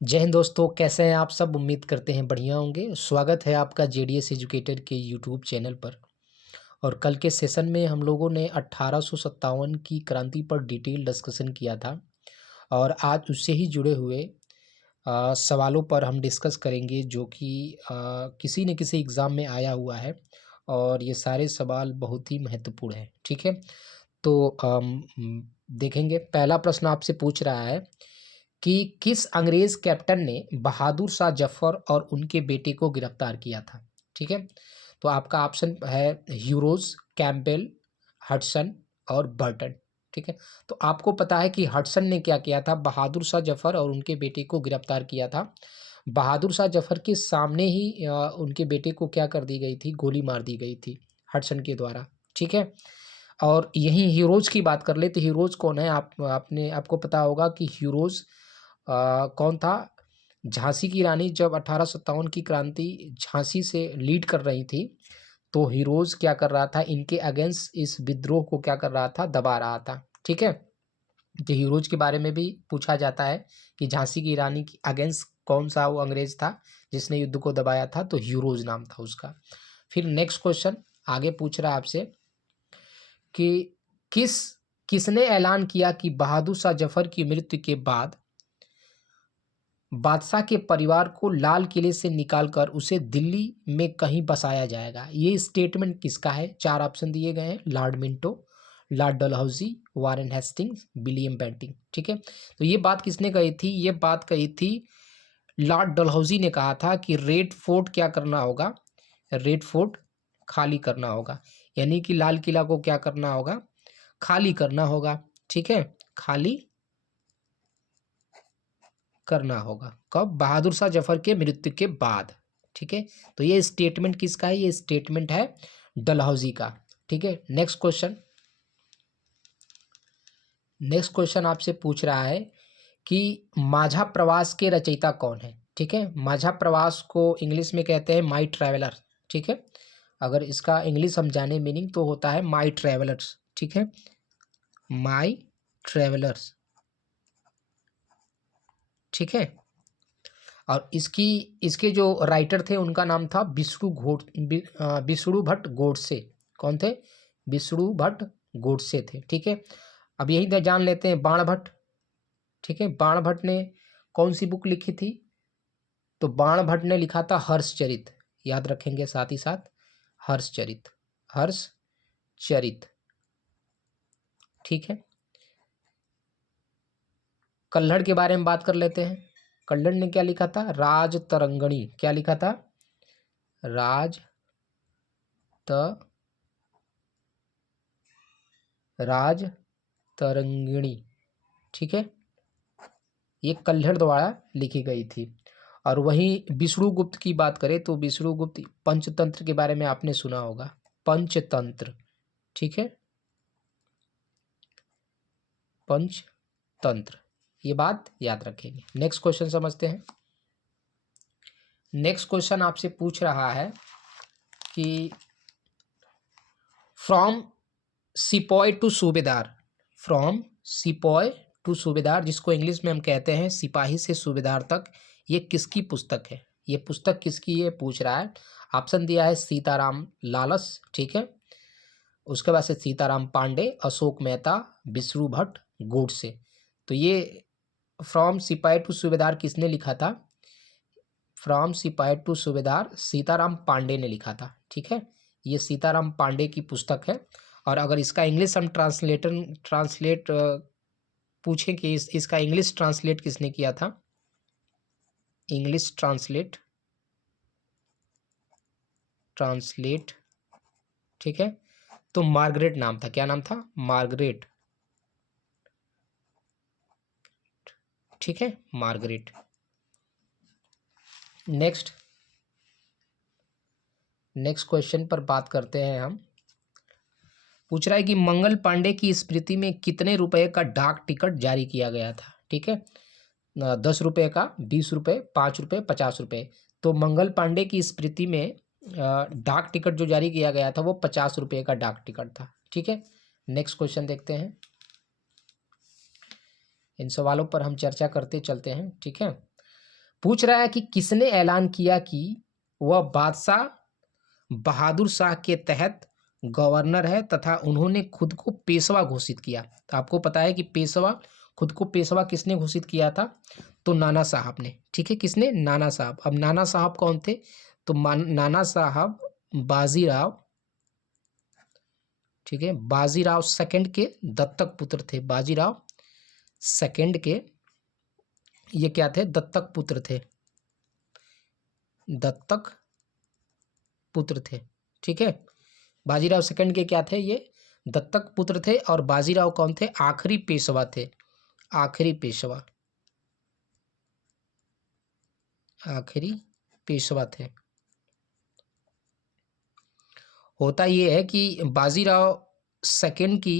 जय हिंद दोस्तों, कैसे हैं आप सब। उम्मीद करते हैं बढ़िया होंगे। स्वागत है आपका जेडीएस एजुकेटर के यूट्यूब चैनल पर। और कल के सेशन में हम लोगों ने 1857 की क्रांति पर डिटेल डिस्कशन किया था और आज उससे ही जुड़े हुए सवालों पर हम डिस्कस करेंगे जो कि किसी न किसी एग्ज़ाम में आया हुआ है और ये सारे सवाल बहुत ही महत्वपूर्ण हैं। ठीक है, तो देखेंगे। पहला प्रश्न आपसे पूछ रहा है कि किस अंग्रेज कैप्टन ने बहादुर शाह जफर और उनके बेटे को गिरफ्तार किया था। ठीक है, तो आपका ऑप्शन है ह्यूरोज, कैम्पबेल, हडसन और बर्टन। ठीक है, तो आपको पता है कि हडसन ने क्या किया था, बहादुर शाह जफर और उनके बेटे को गिरफ्तार किया था। बहादुर शाह जफर के सामने ही उनके बेटे को क्या कर दी गई थी, गोली मार दी गई थी हडसन के द्वारा। ठीक है, और यहीं हीरोज की बात कर ले तो हीरोज कौन है, आपको पता होगा कि हीरोज कौन था। झांसी की रानी जब 1857 की क्रांति झांसी से लीड कर रही थी तो हीरोज क्या कर रहा था, इनके अगेंस्ट इस विद्रोह को क्या कर रहा था, दबा रहा था। ठीक है, तो हीरोज के बारे में भी पूछा जाता है कि झांसी की रानी की अगेंस्ट कौन सा वो अंग्रेज था जिसने युद्ध को दबाया था, तो हीरोज नाम था उसका। फिर नेक्स्ट क्वेश्चन आगे पूछ रहा है आपसे कि किसने ऐलान किया कि बहादुर शाह जफर की मृत्यु के बाद बादशाह के परिवार को लाल किले से निकालकर उसे दिल्ली में कहीं बसाया जाएगा। ये स्टेटमेंट किसका है? चार ऑप्शन दिए गए हैं, Lord Minto, Lord Dalhousie, Warren Hastings, William Bentinck. ठीक है, तो ये बात किसने कही थी? ये बात कही थी लॉर्ड डलहौजी ने। कहा था कि रेड फोर्ट क्या करना होगा, रेड फोर्ट खाली करना होगा, यानी कि लाल किला को क्या करना होगा, खाली करना होगा। ठीक है, खाली करना होगा कब? बहादुर शाह जफर के मृत्यु के बाद। ठीक है, तो ये स्टेटमेंट किसका है? ये स्टेटमेंट है डलहौजी का। ठीक है, नेक्स्ट क्वेश्चन आपसे पूछ रहा है कि माझा प्रवास के रचयिता कौन है। ठीक है, माझा प्रवास को इंग्लिश में कहते हैं माई ट्रैवलर। ठीक है, अगर इसका इंग्लिश हम जाने मीनिंग तो होता है माई ट्रैवलर्स। ठीक है, माई ट्रैवलर्स। ठीक है, और इसके जो राइटर थे उनका नाम था विष्णु भट्ट गोडसे। कौन थे? विष्णु भट्ट गोडसे थे। ठीक है, अब यही जान लेते हैं बाण भट्ट। ठीक है, बाण भट्ट ने कौन सी बुक लिखी थी? तो बाण भट्ट ने लिखा था हर्षचरित। याद रखेंगे साथ ही साथ, हर्षचरित, हर्षचरित। ठीक है, कल्हड़ के बारे में बात कर लेते हैं। कल्हड़ ने क्या लिखा था? राज तरंगणी। क्या लिखा था? राज राज तरंगिणी। ठीक है, ये कल्हड़ द्वारा लिखी गई थी। और वहीं विष्णुगुप्त की बात करें तो विष्णुगुप्त पंचतंत्र के बारे में आपने सुना होगा, पंचतंत्र। ठीक है, पंचतंत्र, ये बात याद रखेंगे। नेक्स्ट क्वेश्चन समझते हैं। नेक्स्ट क्वेश्चन आपसे पूछ रहा है कि फ्रॉम सिपॉय टू सूबेदार, फ्रॉम सिपॉय टू सूबेदार, जिसको इंग्लिश में हम कहते हैं सिपाही से सूबेदार तक, ये किसकी पुस्तक है? ये पुस्तक किसकी है पूछ रहा है। ऑप्शन दिया है सीताराम लालस। ठीक है, उसके बाद से सीताराम पांडे, अशोक मेहता, विष्णु भट्ट, गोडसे। तो ये फ्रॉम सिपाही टू सूबेदार किसने लिखा था? फ्रॉम सिपाही टू सूबेदार सीताराम पांडे ने लिखा था। ठीक है, ये सीताराम पांडे की पुस्तक है। और अगर इसका इंग्लिश हम ट्रांसलेट पूछें कि इसका इंग्लिश ट्रांसलेट किसने किया था, इंग्लिश ट्रांसलेट। ठीक है, तो मार्गरेट नाम था। क्या नाम था? मार्गरेट। ठीक है, मार्गरेट। नेक्स्ट क्वेश्चन पर बात करते हैं हम। पूछ रहा है कि मंगल पांडे की स्मृति में कितने रुपए का डाक टिकट जारी किया गया था। ठीक है, 10 रुपए का, 20 रुपए, 5 रुपए, 50 रुपए। तो मंगल पांडे की स्मृति में डाक टिकट जो जारी किया गया था वो 50 रुपए का डाक टिकट था। ठीक है, नेक्स्ट क्वेश्चन देखते हैं। इन सवालों पर हम चर्चा करते चलते हैं। ठीक है, पूछ रहा है कि किसने ऐलान किया कि वह बादशाह बहादुर शाह के तहत गवर्नर है तथा उन्होंने खुद को पेशवा घोषित किया। तो आपको पता है कि पेशवा, खुद को पेशवा किसने घोषित किया था? तो नाना साहब ने। ठीक है, किसने? नाना साहब। अब नाना साहब कौन थे? तो नाना साहब बाजीराव, ठीक है, बाजीराव सेकंड के दत्तक पुत्र थे। बाजीराव सेकंड के ये क्या थे? दत्तक पुत्र थे, दत्तक पुत्र थे। ठीक है, बाजीराव सेकंड के क्या थे? ये दत्तक पुत्र थे। और बाजीराव कौन थे? आखिरी पेशवा थे, आखिरी पेशवा, आखिरी पेशवा थे। होता ये है कि बाजीराव सेकंड की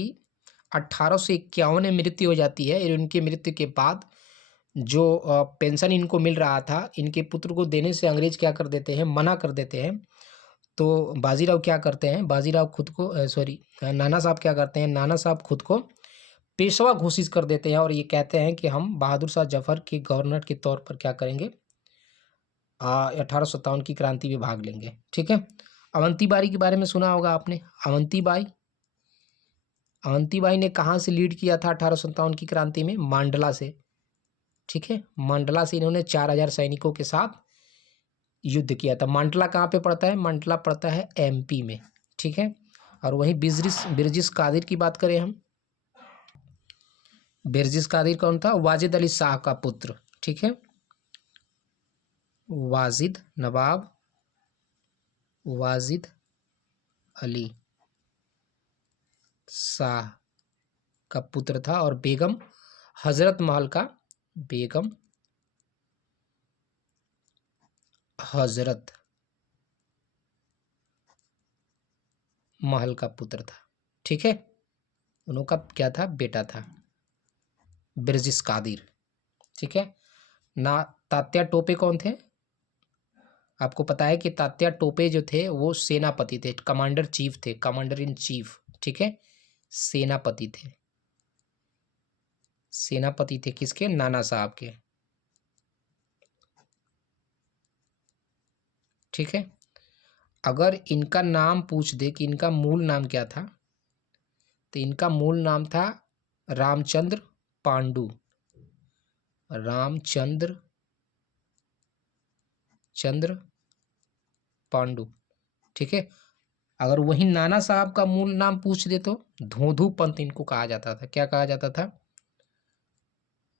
1851 में मृत्यु हो जाती है और इनकी मृत्यु के बाद जो पेंशन इनको मिल रहा था, इनके पुत्र को देने से अंग्रेज क्या कर देते हैं? मना कर देते हैं। तो बाजीराव क्या करते हैं? बाजीराव खुद को नाना साहब क्या करते हैं? नाना साहब खुद को पेशवा घोषित कर देते हैं और ये कहते हैं कि हम बहादुर शाह जफर के गवर्नर के तौर पर क्या करेंगे? 1857 की क्रांति में भाग लेंगे। ठीक है, अवंतीबाई के बारे में सुना होगा आपने। अवंतीबाई, अवंतीबाई ने कहाँ से लीड किया था 1857 की क्रांति में? मांडला से। ठीक है, मांडला से इन्होंने 4000 सैनिकों के साथ युद्ध किया था। मांडला कहाँ पे पड़ता है? मांडला पड़ता है एमपी में। ठीक है, और वहीं बिरजिस कादिर की बात करें हम, बिरजिस कादिर कौन था? वाजिद अली शाह का पुत्र। ठीक है, वाजिद, नवाब वाजिद अली शाह का पुत्र था और बेगम हजरत महल का, बेगम हजरत महल का पुत्र था। ठीक है, उनका क्या था? बेटा था बिरजिस कादिर। ठीक है ना। तात्या टोपे कौन थे? आपको पता है कि तात्या टोपे जो थे वो सेनापति थे, कमांडर चीफ थे, कमांडर इन चीफ। ठीक है, सेनापति थे, सेनापति थे किसके? नाना साहब के। ठीक है, अगर इनका नाम पूछ दे कि इनका मूल नाम क्या था, तो इनका मूल नाम था रामचंद्र पांडु, रामचंद्र पांडु। ठीक है, अगर वही नाना साहब का मूल नाम पूछ दे तो धोधू पंत इनको कहा जाता था। क्या कहा जाता था?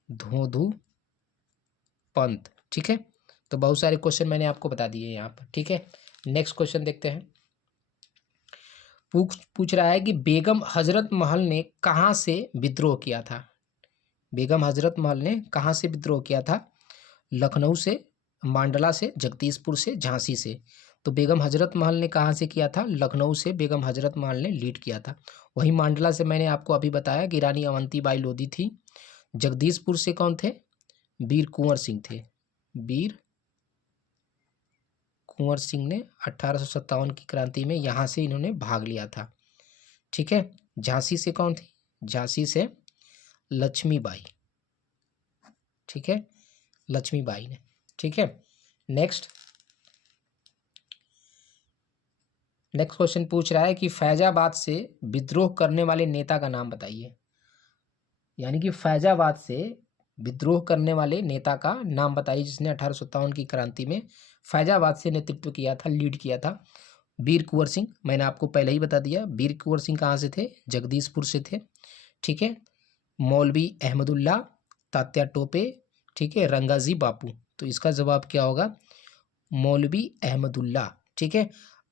धोधू पंत। ठीक है, तो बहुत सारे क्वेश्चन मैंने आपको बता दिए यहाँ पर। ठीक है, नेक्स्ट क्वेश्चन देखते हैं। पूछ रहा है कि बेगम हजरत महल ने कहाँ से विद्रोह किया था? बेगम हजरत महल ने कहाँ से विद्रोह किया था? लखनऊ से, मांडला से, जगदीशपुर से, झांसी से। तो बेगम हजरत महल ने कहाँ से किया था? लखनऊ से बेगम हजरत महल ने लीड किया था। वहीं मांडला से मैंने आपको अभी बताया कि रानी अवंतीबाई लोधी थी। जगदीशपुर से कौन थे? वीर कुंवर सिंह थे। वीर कुंवर सिंह ने 1857 की क्रांति में यहाँ से इन्होंने भाग लिया था। ठीक है, झांसी से कौन थी? झांसी से लक्ष्मीबाई। ठीक है, लक्ष्मीबाई ने। ठीक है, नेक्स्ट क्वेश्चन पूछ रहा है कि फैजाबाद से विद्रोह करने वाले नेता का नाम बताइए। यानी कि फैजाबाद से विद्रोह करने वाले नेता का नाम बताइए जिसने 1857 की क्रांति में फैजाबाद से नेतृत्व किया था, लीड किया था। वीर कुंवर सिंह, मैंने आपको पहले ही बता दिया। वीर कुंवर सिंह कहाँ से थे? जगदीशपुर से थे। ठीक है, मौलवी अहमदुल्ला, तात्या टोपे, ठीक है, रंगाजी बापू। तो इसका जवाब क्या होगा? मौलवी अहमदुल्ला। ठीक है,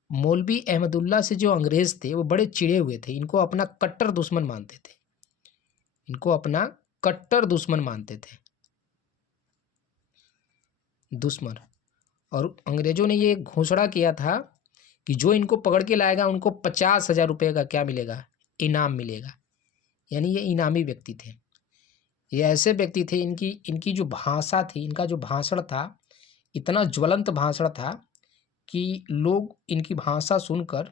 मौलवी अहमदुल्ला से जो अंग्रेज थे वो बड़े चिढ़े हुए थे, इनको अपना कट्टर दुश्मन मानते थे, इनको अपना कट्टर दुश्मन मानते थे, दुश्मन। और अंग्रेजों ने ये घोषणा किया था कि जो इनको पकड़ के लाएगा उनको 50,000 रुपये का क्या मिलेगा? इनाम मिलेगा। यानी ये इनामी व्यक्ति थे, ये ऐसे व्यक्ति थे, इनकी जो भाषा थी, इनका जो भाषण था, इतना ज्वलंत भाषण था कि लोग इनकी भाषा सुनकर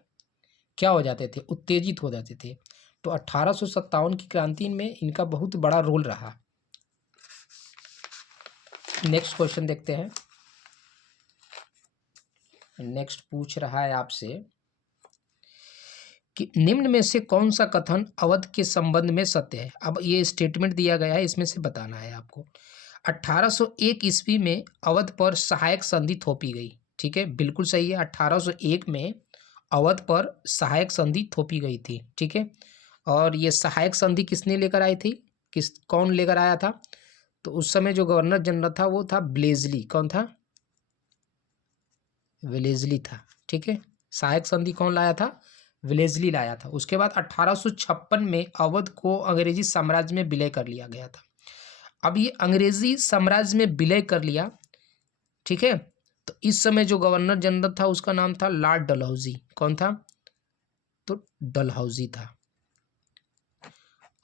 क्या हो जाते थे? उत्तेजित हो जाते थे। तो 1857 की क्रांति में इनका बहुत बड़ा रोल रहा। नेक्स्ट क्वेश्चन देखते हैं। नेक्स्ट पूछ रहा है आपसे कि निम्न में से कौन सा कथन अवध के संबंध में सत्य है। अब ये स्टेटमेंट दिया गया है, इसमें से बताना है आपको। 1801 ईस्वी में अवध पर सहायक संधि थोपी गई। ठीक है, बिल्कुल सही है। 1801 में अवध पर सहायक संधि थोपी गई थी। ठीक है, और ये सहायक संधि किसने लेकर आई थी, कौन लेकर आया था? तो उस समय जो गवर्नर जनरल था वो था ब्लेजली। कौन था? वेलेजली था। ठीक है, सहायक संधि कौन लाया था? वेलेजली लाया था। उसके बाद 1856 में अवध को अंग्रेजी साम्राज्य में विलय कर लिया गया था। अब ये अंग्रेजी साम्राज्य में विलय कर लिया, ठीक है, तो इस समय जो गवर्नर जनरल था उसका नाम था लॉर्ड डलहौजी। कौन था? तो डलहौजी था,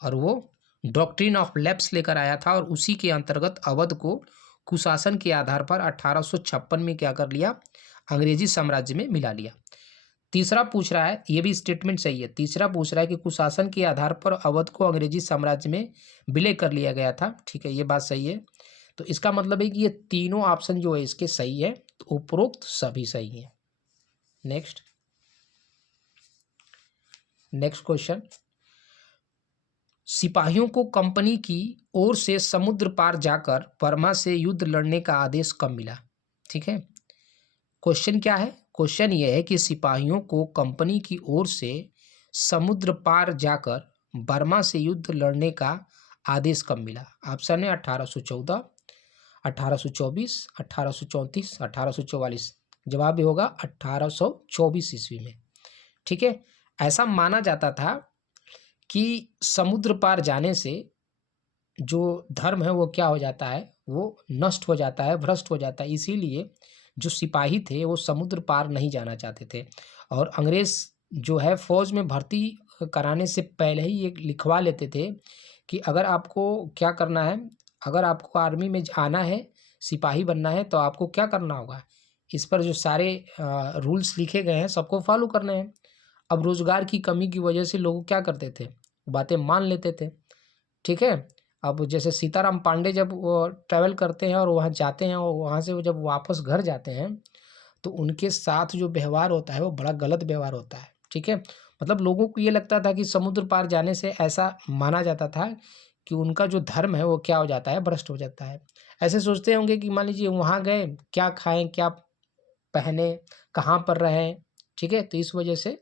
और वो डॉक्ट्रिन ऑफ लैप्स लेकर आया था, और उसी के अंतर्गत अवध को कुशासन के आधार पर 1856 में क्या कर लिया? अंग्रेजी साम्राज्य में मिला लिया। तीसरा पूछ रहा है, ये भी स्टेटमेंट सही है। तीसरा पूछ रहा है कि कुशासन के आधार पर अवध को अंग्रेजी साम्राज्य में विलय कर लिया गया था। ठीक है, ये बात सही है। तो इसका मतलब है कि ये तीनों ऑप्शन जो है इसके सही है, तो उपरोक्त सभी सही है। नेक्स्ट क्वेश्चन, सिपाहियों को कंपनी की ओर से समुद्र पार जाकर बर्मा से युद्ध लड़ने का आदेश कब मिला? ठीक है, क्वेश्चन क्या है? क्वेश्चन ये है कि सिपाहियों को कंपनी की ओर से समुद्र पार जाकर बर्मा से युद्ध लड़ने का आदेश कब मिला? ऑप्शन है 1814, 1824, 1834, 1844। जवाब भी होगा 1824 ईस्वी में। ठीक है, ऐसा माना जाता था कि समुद्र पार जाने से जो धर्म है वो क्या हो जाता है, वो नष्ट हो जाता है, भ्रष्ट हो जाता है। इसीलिए जो सिपाही थे वो समुद्र पार नहीं जाना चाहते थे, और अंग्रेज जो है फौज में भर्ती कराने से पहले ही ये लिखवा लेते थे कि अगर आपको क्या करना है, अगर आपको आर्मी में आना है, सिपाही बनना है, तो आपको क्या करना होगा, इस पर जो सारे रूल्स लिखे गए हैं सबको फॉलो करने हैं। अब रोजगार की कमी की वजह से लोग क्या करते थे, बातें मान लेते थे। ठीक है, अब जैसे सीताराम पांडे जब वो ट्रैवल करते हैं और वहाँ जाते हैं, और वहाँ से वो जब वापस घर जाते हैं तो उनके साथ जो व्यवहार होता है वो बड़ा गलत व्यवहार होता है। ठीक है, मतलब लोगों को ये लगता था कि समुद्र पार जाने से ऐसा माना जाता था कि उनका जो धर्म है वो क्या हो जाता है, भ्रष्ट हो जाता है। ऐसे सोचते होंगे कि मान लीजिए वहाँ गए, क्या खाएं, क्या पहने, कहाँ पर रहें। ठीक है, तो इस वजह से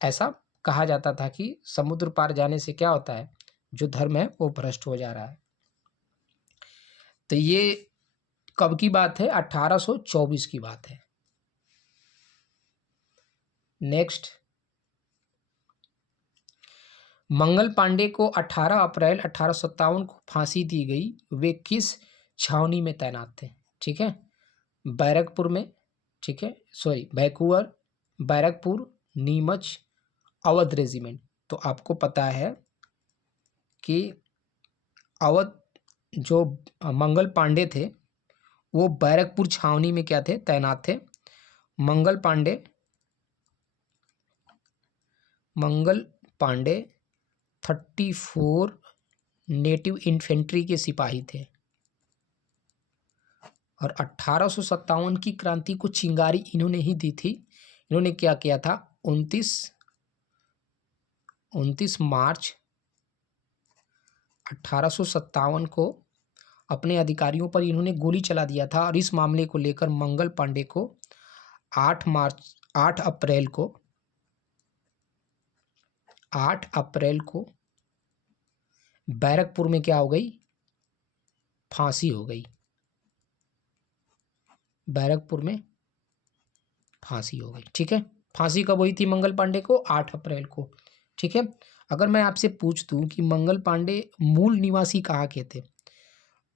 ऐसा कहा जाता था कि समुद्र पार जाने से क्या होता है, जो धर्म है वो भ्रष्ट हो जा रहा है। तो ये कब की बात है? 1824 की बात है। नेक्स्ट, मंगल पांडे को 18 अप्रैल 1857 को फांसी दी गई। वे किस छावनी में तैनात थे? ठीक है, बैरकपुर में। ठीक है, sorry, Vancouver, Barrackpore, Neemuch, Awadh regiment. तो आपको पता है कि अवध जो मंगल पांडे थे वो बैरकपुर छावनी में क्या थे, तैनात थे। मंगल पांडे 34 नेटिव इन्फेंट्री के सिपाही थे, और 1857 की क्रांति को चिंगारी इन्होंने ही दी थी। इन्होंने क्या किया था, 29 मार्च 1857 को अपने अधिकारियों पर इन्होंने गोली चला दिया था, और इस मामले को लेकर मंगल पांडे को 8 अप्रैल को बैरकपुर में क्या हो गई, फांसी हो गई। बैरकपुर में फांसी हो गई। ठीक है, फांसी कब हुई थी मंगल पांडे को? 8 अप्रैल को। ठीक है, अगर मैं आपसे पूछ दूं कि मंगल पांडे मूल निवासी कहाँ के थे,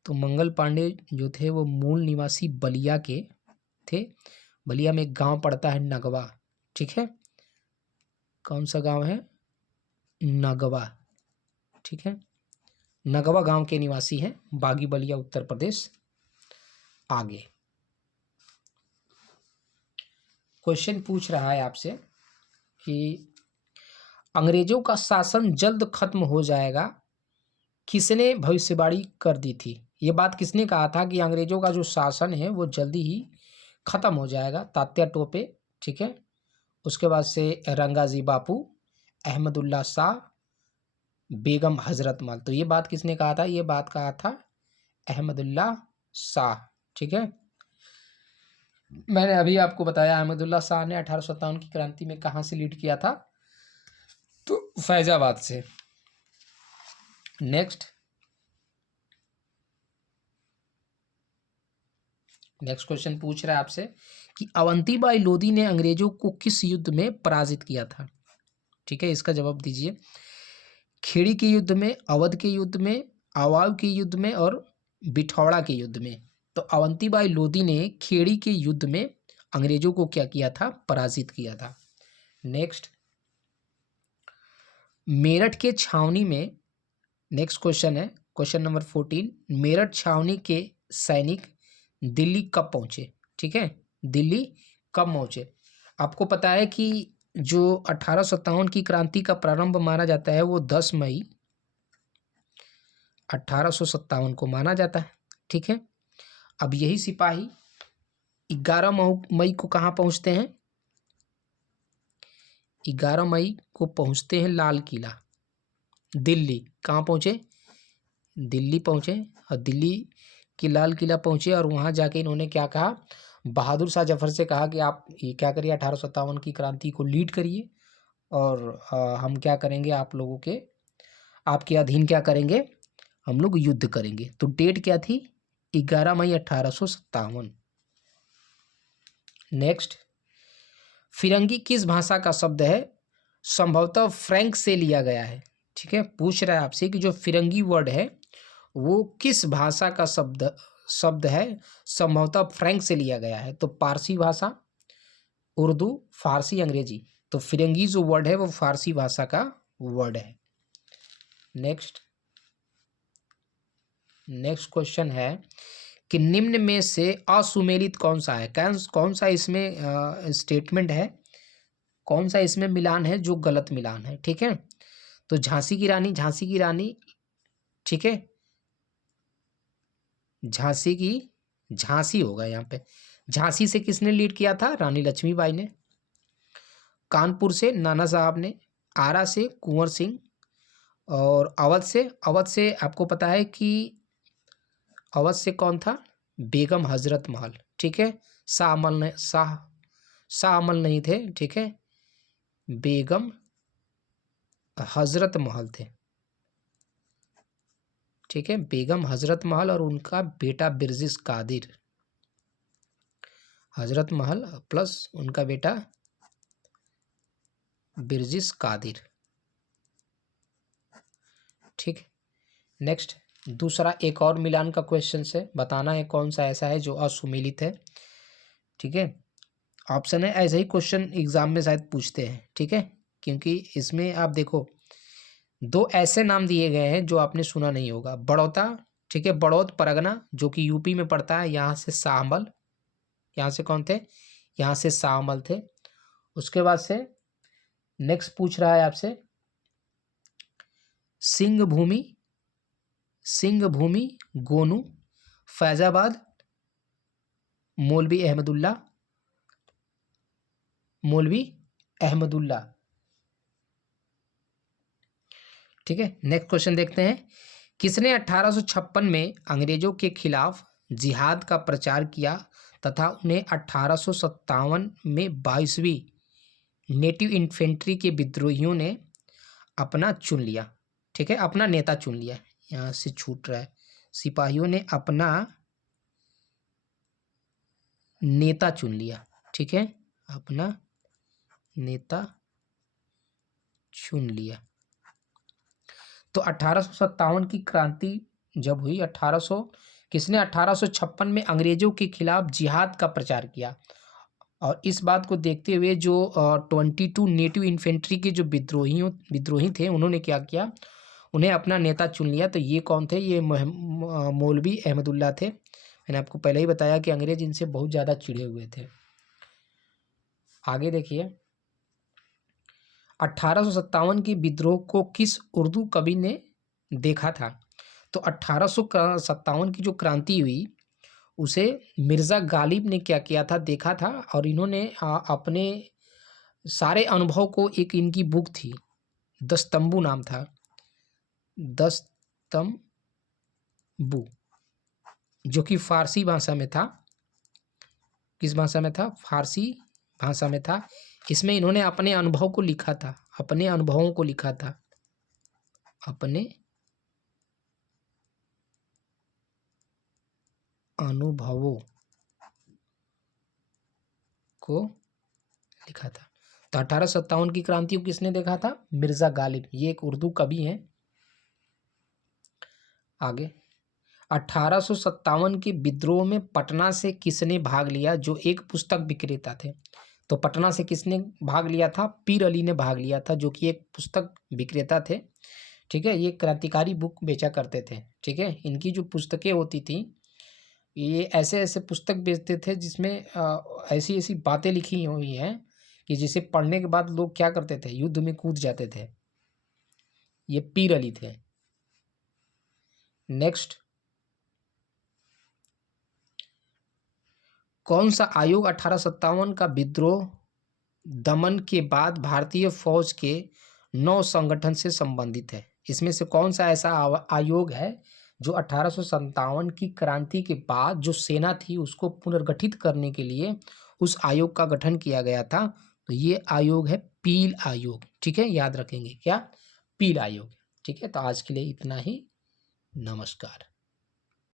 तो मंगल पांडे जो थे वो मूल निवासी बलिया के थे। बलिया में एक गांव पड़ता है नगवा। ठीक है, कौन सा गांव है? नगवा। ठीक है, नगवा गांव के निवासी हैं, बागी बलिया, उत्तर प्रदेश। आगे क्वेश्चन पूछ रहा है आपसे कि अंग्रेजों का शासन जल्द खत्म हो जाएगा, किसने भविष्यवाणी कर दी थी? ये बात किसने कहा था कि अंग्रेजों का जो शासन है वो जल्दी ही ख़त्म हो जाएगा? तात्या टोपे, ठीक है। उसके बाद से रंगाजी बापू, अहमदुल्ला शाह, बेगम हजरत महल। तो ये बात किसने कहा था? ये बात कहा था अहमदुल्ला शाह, ठीक है। मैंने अभी आपको बताया अहमदुल्ला शाह ने 1857 की क्रांति में कहाँ से लीड किया था? तो फैजाबाद से। नेक्स्ट क्वेश्चन पूछ रहा है आपसे कि अवंतीबाई लोधी ने अंग्रेजों को किस युद्ध में पराजित किया था? ठीक है, इसका जवाब दीजिए। खेड़ी के युद्ध में, अवध के युद्ध में, आवाव के युद्ध में और बिठौड़ा के युद्ध में। तो अवंतीबाई लोधी ने खेड़ी के युद्ध में अंग्रेजों को क्या किया था? पराजित किया था। नेक्स्ट, मेरठ के छावनी में, नेक्स्ट क्वेश्चन है क्वेश्चन नंबर 14, मेरठ छावनी के सैनिक दिल्ली कब पहुंचे? ठीक है, दिल्ली कब पहुंचे? आपको पता है कि जो 1857 की क्रांति का प्रारंभ माना जाता है वो 10 मई 1857 को माना जाता है, ठीक है। अब यही सिपाही 11 मई को कहाँ पहुंचते हैं? 11 मई को पहुंचते हैं लाल किला, दिल्ली। कहाँ पहुंचे? दिल्ली पहुंचे। और दिल्ली की लाल किला पहुंचे और वहां जाके इन्होंने क्या कहा? बहादुर शाह जफर से कहा कि आप ये क्या करिए, 1857 की क्रांति को लीड करिए और हम क्या करेंगे, आप लोगों के, आपके अधीन क्या करेंगे, हम लोग युद्ध करेंगे। तो डेट क्या थी? 11 मई 1857। नेक्स्ट, फिरंगी किस भाषा का शब्द है? संभवतः फ्रैंक से लिया गया है, ठीक है। पूछ रहा है आपसे कि जो फिरंगी वर्ड है वो किस भाषा का शब्द है? संभवतः फ्रैंक से लिया गया है। तो पारसी भाषा, उर्दू, फारसी, अंग्रेजी। तो फिरंगी जो वर्ड है वो फारसी भाषा का वर्ड है। नेक्स्ट क्वेश्चन है कि निम्न में से असुमेलित कौन सा है? कौन सा इसमें स्टेटमेंट है, कौन सा इसमें मिलान है जो गलत मिलान है? ठीक है, तो झांसी की रानी, ठीक है, झांसी होगा यहाँ पे। झांसी से किसने लीड किया था? रानी लक्ष्मीबाई ने। कानपुर से नाना साहब ने, आरा से कुंवर सिंह, और अवध से आपको पता है कि अवध से कौन था? बेगम हजरत महल, ठीक है। शाह अमल नहीं थे, ठीक है, बेगम हजरत महल थे, ठीक है, बेगम हजरत महल और उनका बेटा बिरजिस कादिर। हजरत महल प्लस उनका बेटा बिरजिस कादिर, ठीक। नेक्स्ट, दूसरा एक और मिलान का क्वेश्चन से बताना है कौन सा ऐसा है जो असुमेलित है, ठीक है। ऑप्शन है, ऐसे ही क्वेश्चन एग्जाम में शायद पूछते हैं, ठीक है, क्योंकि इसमें आप देखो दो ऐसे नाम दिए गए हैं जो आपने सुना नहीं होगा। बड़ौदा, ठीक है, बड़ौद परगना जो कि यूपी में पड़ता है, यहाँ से शाहमल, यहाँ से कौन थे? यहाँ से शाहमल थे। उसके बाद से नेक्स्ट पूछ रहा है आपसे सिंह भूमि, गोनू, फैजाबाद, मौलवी अहमदुल्ला, ठीक है। नेक्स्ट क्वेश्चन देखते हैं, किसने 1856 में अंग्रेजों के खिलाफ जिहाद का प्रचार किया तथा उन्हें 1857 में 22वीं नेटिव इन्फेंट्री के विद्रोहियों ने अपना चुन लिया, ठीक है, अपना नेता चुन लिया। यहाँ से छूट रहा है, सिपाहियों ने अपना नेता चुन लिया, ठीक है, अपना नेता चुन लिया। तो 1857 की क्रांति जब हुई, किसने 1856 में अंग्रेजों के खिलाफ जिहाद का प्रचार किया। और इस बात को देखते हुए जो 22 नेटिव इन्फेंट्री के जो विद्रोही थे उन्होंने क्या किया? उन्हें अपना नेता चुन लिया। तो ये कौन थे? ये मौलवी अहमदुल्ला थे। मैंने आपको पहले ही बताया कि अंग्रेज इनसे बहुत ज़्यादा चिढ़े हुए थे। आगे देखिए, 1857 के विद्रोह को किस उर्दू कवि ने देखा था? तो 1857 की जो क्रांति हुई उसे मिर्ज़ा गालिब ने क्या किया था, देखा था, और इन्होंने अपने सारे अनुभव को, एक इनकी बुक थी, दस्तंबू नाम था, दस्तंबू, जो कि फ़ारसी भाषा में था। किस भाषा में था? फ़ारसी भाषा में था। इसमें इन्होंने अपने अनुभव को लिखा था, अपने अनुभवों को लिखा था, अपने अनुभवों को लिखा था। तो 1857 की क्रांति को किसने देखा था? मिर्ज़ा गालिब। ये एक उर्दू कवि हैं। आगे 1857 के विद्रोह में पटना से किसने भाग लिया, जो एक पुस्तक विक्रेता थे? तो पटना से किसने भाग लिया था? पीर अली ने भाग लिया था, जो कि एक पुस्तक विक्रेता थे। ठीक है, ये क्रांतिकारी बुक बेचा करते थे। ठीक है, इनकी जो पुस्तकें होती थी, ये ऐसे ऐसे पुस्तक बेचते थे जिसमें ऐसी ऐसी बातें लिखी हुई हैं कि जिसे पढ़ने के बाद लोग क्या करते थे? युद्ध में कूद जाते थे। ये पीर अली थे। नेक्स्ट, कौन सा आयोग 1857 का विद्रोह दमन के बाद भारतीय फौज के नौ संगठन से संबंधित है? इसमें से कौन सा ऐसा आयोग है जो 1857 की क्रांति के बाद जो सेना थी उसको पुनर्गठित करने के लिए उस आयोग का गठन किया गया था? तो ये आयोग है पील आयोग। ठीक है, याद रखेंगे क्या? पील आयोग। ठीक है, तो आज के लिए इतना ही। नमस्कार।